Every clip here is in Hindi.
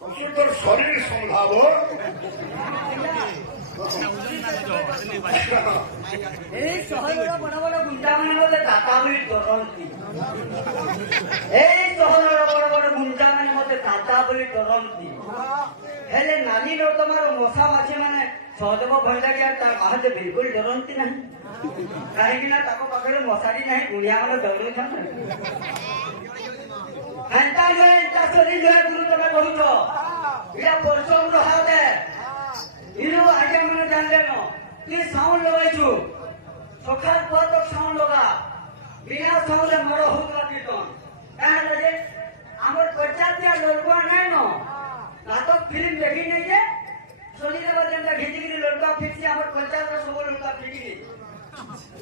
তোর শরীর সম্ভাবো এই সহজର ବଡ ବଡ ଗୁଣ୍ଡା ମାନେ ମତେ ଦାତା ବୋଲି ଡରନ୍ତି। ଏଇ ସହରର ବଡ ବଡ ଗୁଣ୍ଡା ମାନେ ମତେ ଦାତା ବୋଲି ଡରନ୍ତି। ହେଲେ ନାଲି ନର୍ଦ୍ଦମାର ମଶା ମାଛି ମାନେ ସହଦେବ ଭଣ୍ଡାରୀ ତା ମାହାତେ ବିଲକୁଲ ଡରନ୍ତି ନାହିଁ। କାହିଁକି ନା ତାଙ୍କ ପାଖରେ ମଶାରୀ ନାହିଁ, ଗୁଣିଆ ମାନେ ଡରୁଛନ୍ତି। ଏନ୍ତା ନୁହେଁ, ଏନ୍ତା ଶରୀ ନୁହେଁ ଗୁରୁ ତମେ କହୁଛ। ଏଇଟା ପରିଶ୍ରମର ହାତ। ଇନୁ ଆଜ୍ଞା ମାନେ ଜାଣିଲେନ କି ସାଉଣ୍ଡ ଲଗାଇଛୁ, ସକାଳ ପୁଅ ତ ସାଉଣ୍ଡ ଲଗା। ବିନା ସାଉଣ୍ଡରେ ମର ହଉଥିଲା କୀର୍ତ୍ତନ। କାହିଁକି ଯେ ଆମର ପଚାରିଆ ଲଡ଼ୁଆ ନାଇଁ ନ ନାଟକ ଫିଲ୍ମ ଦେଖି ନେଇ ଯେ ଶନିଦେବ ଯେନ୍ତା ଘିଚିକିରି ଲଡ଼ୁଆ ଫିକ୍ସି ଆମର ପଞ୍ଚାୟତର ସବୁ ଲଡ଼ୁଆ ଫିକିରି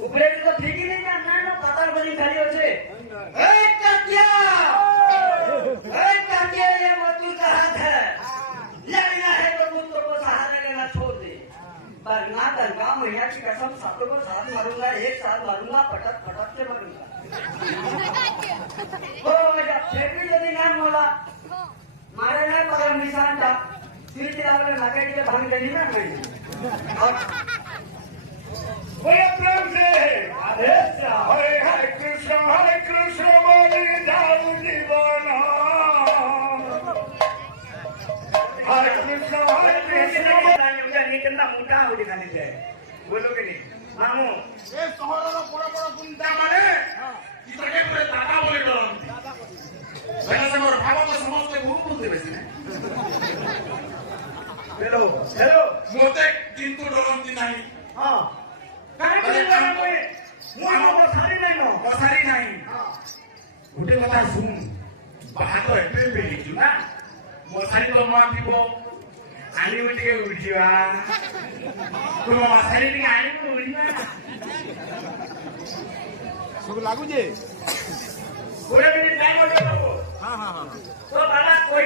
ଉପରେ ତ ଫିକି ନେଇ ନା ନାଇଁ ନ ପାତାଳ ବନି ଖାଲି ଅଛେ। ଏ କାଟିଆ ये मजदूर का हाथ है, लड़ना है तो मुझ को सहारा लेना छोड़ दे। पर ना दरगाह मैया की कसम सबको को साथ मारूंगा, एक साथ मारूंगा, पटक पटक से मारूंगा। हो जब फेंकरी यदि नहीं मोला मारे नहीं पर निशान था फिर वाले नगे के भाग गई ना नहीं। और बोले प्रेम से हरे हरे कृष्ण बोले जाऊ जीवन हरे कृष्ण कितना मोटा हो दिखाने जाए बोलो कि नहीं मामू ए सहरर बड़ बड़ गुंडा माने इतके करे दादा बोले डरନ୍ତି बेला से मोर भागवत समस्त बहुत बोलते बेसी ना हेलो हेलो मोते किंतु डरନ୍ତି नाही हां काहे करे कोई मुआ बसारी नहीं नो बसारी नाही गोटे कथा सुन बाहातो एप्रिल पे लिखु ना मसारी तो मा पिबो आनी उठिके उठिवा तो मसारी टिके आनी को उठिवा सब लागू जे पूरे मिनट टाइम हो जाओ हां हां हां तो बाबा कोई